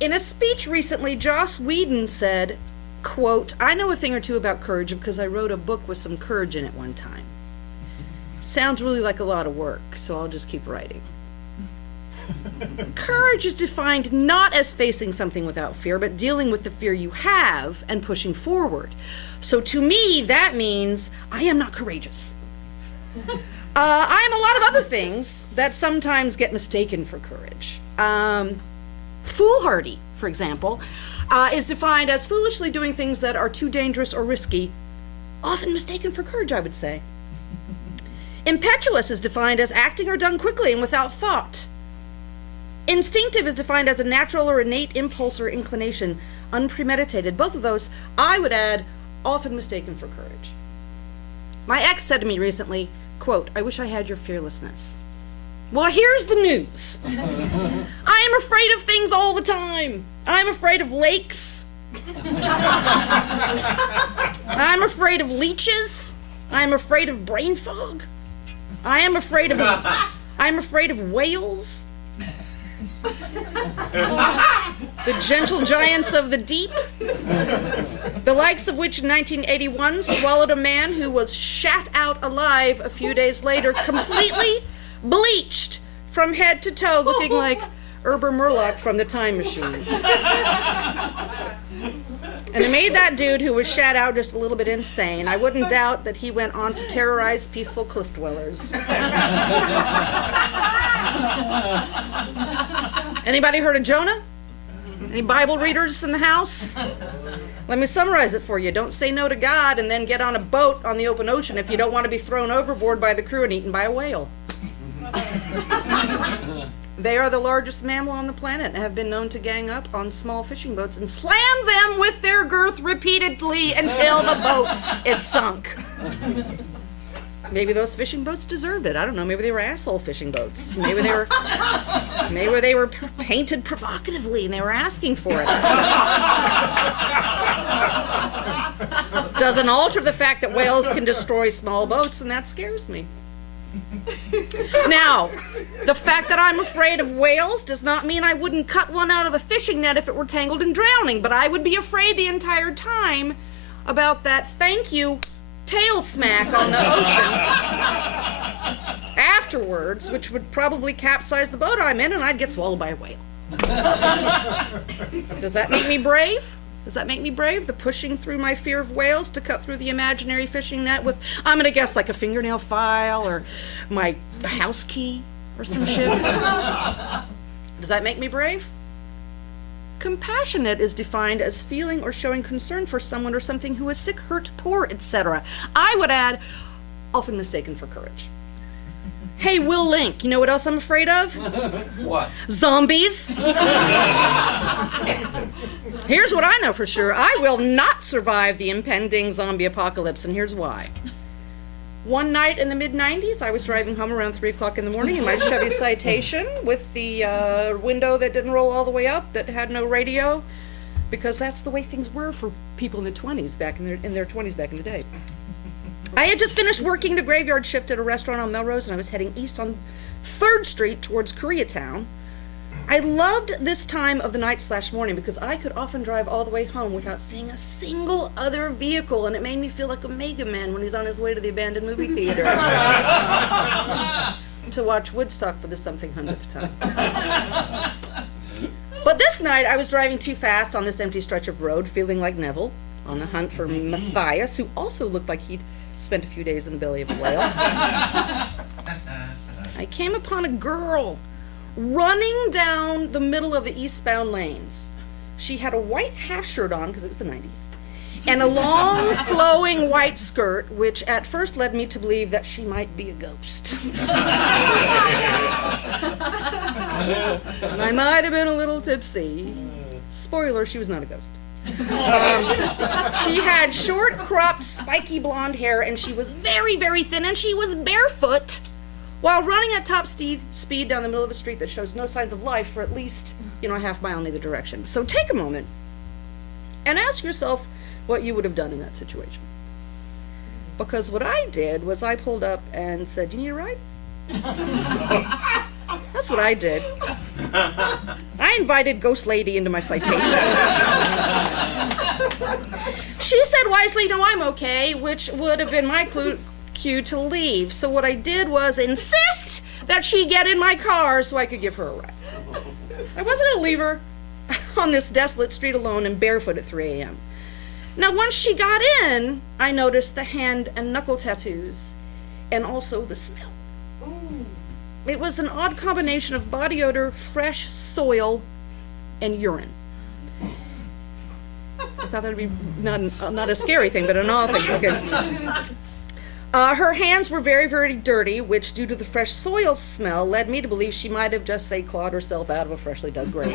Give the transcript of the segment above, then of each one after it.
In a speech recently, Joss Whedon said, quote, "I know a thing or two about courage because I wrote a book with some courage in it one time. Sounds really like a lot of work, so I'll just keep writing." Courage is defined not as facing something without fear, but dealing with the fear you have and pushing forward. So to me, that means I am not courageous. I am a lot of other things that sometimes get mistaken for courage. Foolhardy, for example, is defined as foolishly doing things that are too dangerous or risky, often mistaken for courage, I would say. Impetuous is defined as acting or done quickly and without thought. Instinctive is defined as a natural or innate impulse or inclination, unpremeditated. Both of those, I would add, often mistaken for courage. My ex said to me recently, quote, "I wish I had your fearlessness." Well, here's the news. I am afraid of things all the time. I'm afraid of lakes. I'm afraid of leeches. I'm afraid of brain fog. I'm afraid of whales. The gentle giants of the deep, the likes of which in 1981 swallowed a man who was shat out alive a few days later, completely bleached from head to toe, looking like Erber Murloc from The Time Machine. And it made that dude who was shat out just a little bit insane. I wouldn't doubt that he went on to terrorize peaceful cliff dwellers. Anybody heard of Jonah? Any Bible readers in the house? Let me summarize it for you. Don't say no to God and then get on a boat on the open ocean if you don't want to be thrown overboard by the crew and eaten by a whale. They are the largest mammal on the planet and have been known to gang up on small fishing boats and slam them with their girth repeatedly until the boat is sunk. Maybe those fishing boats deserved it. I don't know. Maybe they were asshole fishing boats. Maybe they were painted provocatively and they were asking for it. Doesn't alter the fact that whales can destroy small boats, and that scares me. Now, the fact that I'm afraid of whales does not mean I wouldn't cut one out of a fishing net if it were tangled and drowning, but I would be afraid the entire time about that thank you tail smack on the ocean afterwards, which would probably capsize the boat I'm in and I'd get swallowed by a whale. Does that make me brave? Does that make me brave? The pushing through my fear of whales to cut through the imaginary fishing net with, I'm gonna guess, like a fingernail file or my house key or some shit. Does that make me brave? Compassionate is defined as feeling or showing concern for someone or something who is sick, hurt, poor, etc. I would add, often mistaken for courage. Hey, Will Link, you know what else I'm afraid of? What? Zombies. Here's what I know for sure. I will not survive the impending zombie apocalypse, and here's why. One night in the mid-90s, I was driving home around 3 o'clock in the morning in my Chevy Citation with the window that didn't roll all the way up, that had no radio, because that's the way things were for people in the 20s, back in their 20s back in the day. I had just finished working the graveyard shift at a restaurant on Melrose, and I was heading east on 3rd Street towards Koreatown. I loved this time of the night/morning because I could often drive all the way home without seeing a single other vehicle, and it made me feel like a Mega Man when he's on his way to the abandoned movie theater to watch Woodstock for the something 100th time. But this night, I was driving too fast on this empty stretch of road, feeling like Neville, on the hunt for Matthias, who also looked like he'd spent a few days in the belly of a whale. I came upon a girl running down the middle of the eastbound lanes. She had a white half shirt on, because it was the 90s, and a long flowing white skirt, which at first led me to believe that she might be a ghost. And I might have been a little tipsy. Spoiler, she was not a ghost. She had short, cropped, spiky blonde hair, and she was very, very thin, and she was barefoot while running at top speed down the middle of a street that shows no signs of life for at least, a half mile in either direction. So take a moment and ask yourself what you would have done in that situation. Because what I did was I pulled up and said, "Do you need a ride?" That's guess what I did? I invited Ghost Lady into my citation. She said wisely, no, I'm okay, which would have been my cue to leave. So what I did was insist that she get in my car so I could give her a ride. I wasn't going to leave her on this desolate street alone and barefoot at 3 a.m. Now, once she got in, I noticed the hand and knuckle tattoos and also the smell. Ooh. It was an odd combination of body odor, fresh soil, and urine. I thought that would be not a scary thing, but an odd thing. Okay. Her hands were very, very dirty, which, due to the fresh soil smell, led me to believe she might have just, say, clawed herself out of a freshly dug grave.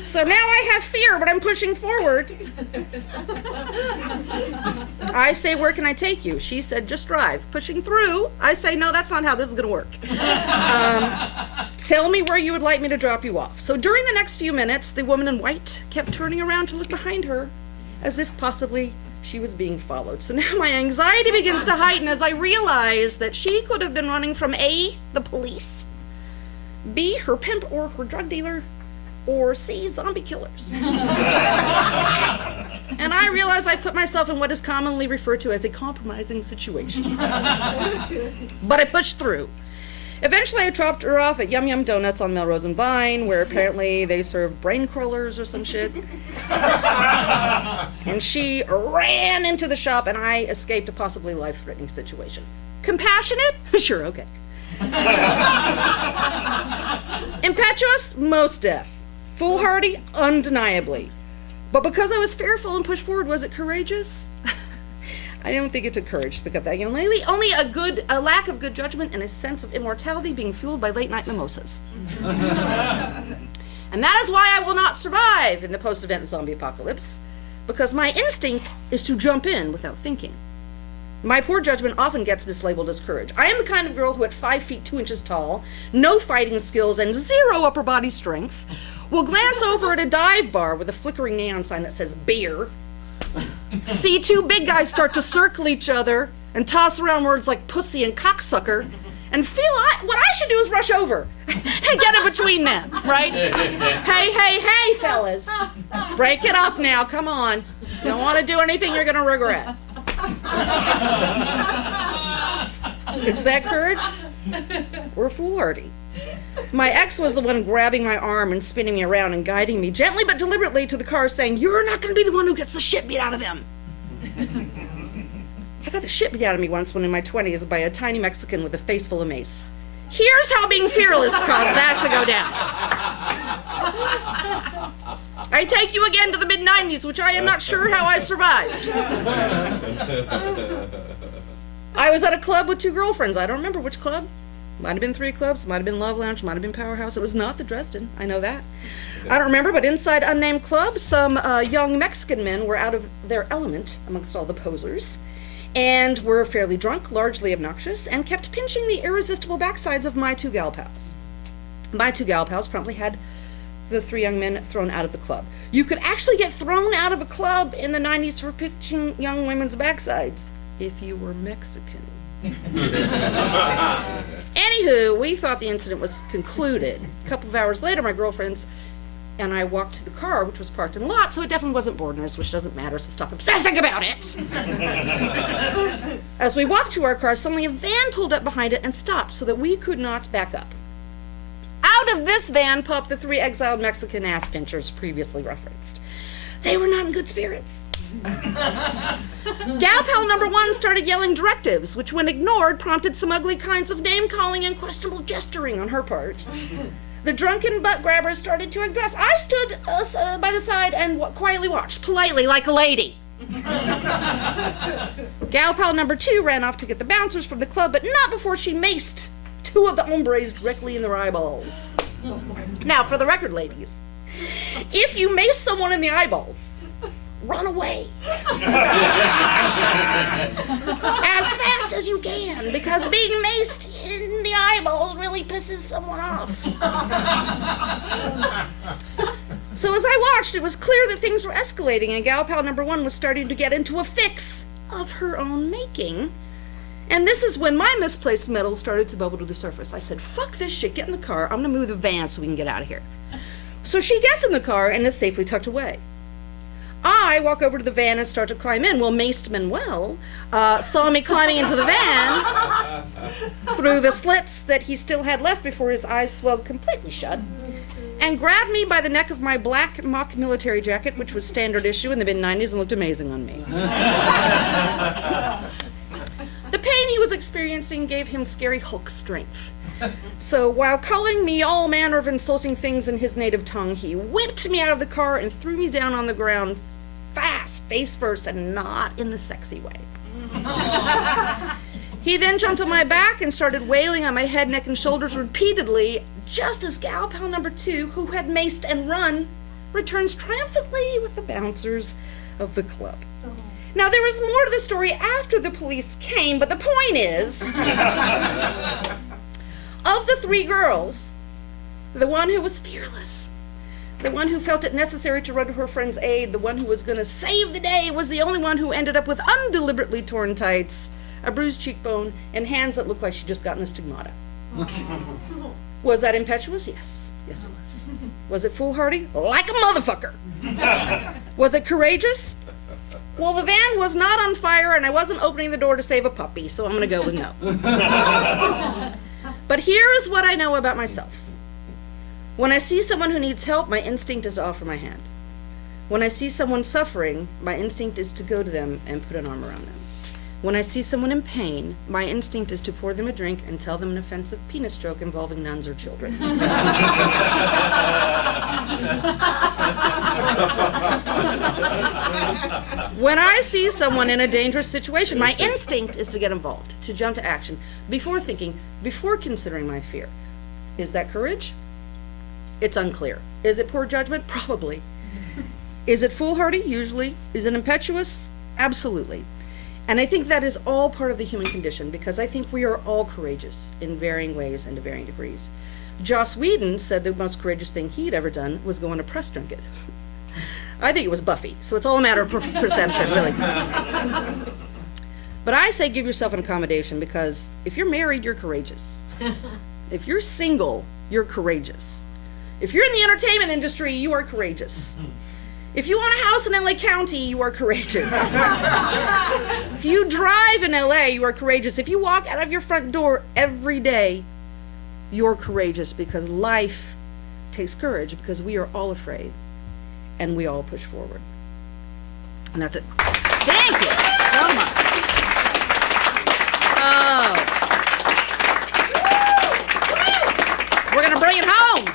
So now I have fear, but I'm pushing forward. I say, where can I take you? She said, just drive. Pushing through, I say, no, that's not how this is going to work. Tell me where you would like me to drop you off. So during the next few minutes, the woman in white kept turning around to look behind her, as if possibly she was being followed. So now my anxiety begins to heighten as I realize that she could have been running from A, the police, B, her pimp or her drug dealer, or C, zombie killers. And I realize I put myself in what is commonly referred to as a compromising situation. But I pushed through. Eventually, I dropped her off at Yum Yum Donuts on Melrose and Vine, where apparently they serve brain crawlers or some shit. And she ran into the shop, and I escaped a possibly life-threatening situation. Compassionate? Sure, okay. Impetuous? Most deaf. Foolhardy? Undeniably. But because I was fearful and pushed forward, was it courageous? I don't think it took courage to pick up that young lady. Only a lack of good judgment and a sense of immortality being fueled by late-night mimosas. And that is why I will not survive in the post-event zombie apocalypse, because my instinct is to jump in without thinking. My poor judgment often gets mislabeled as courage. I am the kind of girl who at 5 feet 2 inches tall, no fighting skills, and 0 upper body strength, will glance over at a dive bar with a flickering neon sign that says beer, see 2 big guys start to circle each other and toss around words like pussy and cocksucker, and feel what I should do is rush over and get in between them, right? Hey, fellas, break it up now, come on. You don't want to do anything you're gonna regret. Is that courage? Or foolhardy? My ex was the one grabbing my arm and spinning me around and guiding me gently but deliberately to the car, saying, "You're not going to be the one who gets the shit beat out of them." I got the shit beat out of me once when in my 20s by a tiny Mexican with a face full of mace. Here's how being fearless caused that to go down. I take you again to the mid-90s, which I am not sure how I survived. I was at a club with 2 girlfriends. I don't remember which club. Might have been 3 clubs, might have been Love Lounge, might have been Powerhouse. It was not the Dresden, I know that. I don't remember, but inside unnamed club, some young Mexican men were out of their element amongst all the posers, and were fairly drunk, largely obnoxious, and kept pinching the irresistible backsides of my 2 gal pals. My 2 gal pals promptly had the 3 young men thrown out of the club. You could actually get thrown out of a club in the 90s for pinching young women's backsides, if you were Mexican. Anywho, we thought the incident was concluded. A couple of hours later, my girlfriends and I walked to the car, which was parked in the lot, so it definitely wasn't Bordner's, which doesn't matter, so stop obsessing about it. As we walked to our car, suddenly a van pulled up behind it and stopped so that we could not back up. Out of this van popped the 3 exiled Mexican ass pinchers previously referenced. They were not in good spirits. Gal pal number 1 started yelling directives, which when ignored prompted some ugly kinds of name-calling and questionable gesturing on her part. The drunken butt grabbers started to address. I stood by the side and quietly watched, politely, like a lady. Gal pal number 2 ran off to get the bouncers from the club, but not before she maced 2 of the hombres directly in their eyeballs. Now, for the record, ladies, if you mace someone in the eyeballs, run away. As fast as you can, because being maced in the eyeballs really pisses someone off. So as I watched, it was clear that things were escalating, and gal pal number 1 was starting to get into a fix of her own making. And this is when my misplaced metals started to bubble to the surface. I said, fuck this shit, get in the car. I'm gonna move the van so we can get out of here. So she gets in the car and is safely tucked away. I walk over to the van and start to climb in. Well, Maced Manuel saw me climbing into the van through the slits that he still had left before his eyes swelled completely shut, and grabbed me by the neck of my black mock military jacket, which was standard issue in the mid-90s and looked amazing on me. The pain he was experiencing gave him scary Hulk strength. So while calling me all manner of insulting things in his native tongue, he whipped me out of the car and threw me down on the ground fast, face first, and not in the sexy way. He then jumped on my back and started wailing on my head, neck, and shoulders repeatedly, just as gal pal number 2, who had maced and run, returns triumphantly with the bouncers of the club. Now, there was more to the story after the police came, but the point is, of the 3 girls, the one who was fearless, the one who felt it necessary to run to her friend's aid, the one who was going to save the day, was the only one who ended up with undeliberately torn tights, a bruised cheekbone, and hands that looked like she'd just gotten a stigmata. Was that impetuous? Yes. Yes, it was. Was it foolhardy? Like a motherfucker. Was it courageous? Well, the van was not on fire, and I wasn't opening the door to save a puppy, so I'm going to go with no. But here's what I know about myself. When I see someone who needs help, my instinct is to offer my hand. When I see someone suffering, my instinct is to go to them and put an arm around them. When I see someone in pain, my instinct is to pour them a drink and tell them an offensive penis joke involving nuns or children. When I see someone in a dangerous situation, my instinct is to get involved, to jump to action, before thinking, before considering my fear. Is that courage? It's unclear. Is it poor judgment? Probably. Is it foolhardy? Usually. Is it impetuous? Absolutely. And I think that is all part of the human condition, because I think we are all courageous in varying ways and to varying degrees. Joss Whedon said the most courageous thing he'd ever done was go on a press junket. I think it was Buffy, so it's all a matter of perception, really. But I say give yourself an accommodation, because if you're married, you're courageous. If you're single, you're courageous. If you're in the entertainment industry, you are courageous. If you own a house in LA County, you are courageous. If you drive in LA, you are courageous. If you walk out of your front door every day, you're courageous, because life takes courage, because we are all afraid and we all push forward. And that's it. Thank you so much. Oh. We're going to bring it home.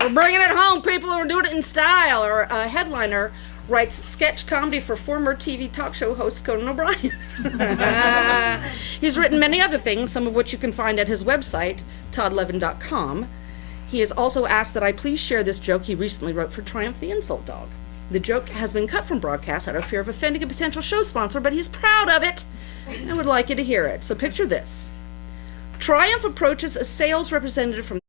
We're bringing it home, people, who are doing it in style. Our headliner writes sketch comedy for former TV talk show host Conan O'Brien. He's written many other things, some of which you can find at his website, toddlevin.com. He has also asked that I please share this joke he recently wrote for Triumph the Insult Dog. The joke has been cut from broadcast out of fear of offending a potential show sponsor, but he's proud of it and would like you to hear it. So picture this. Triumph approaches a sales representative from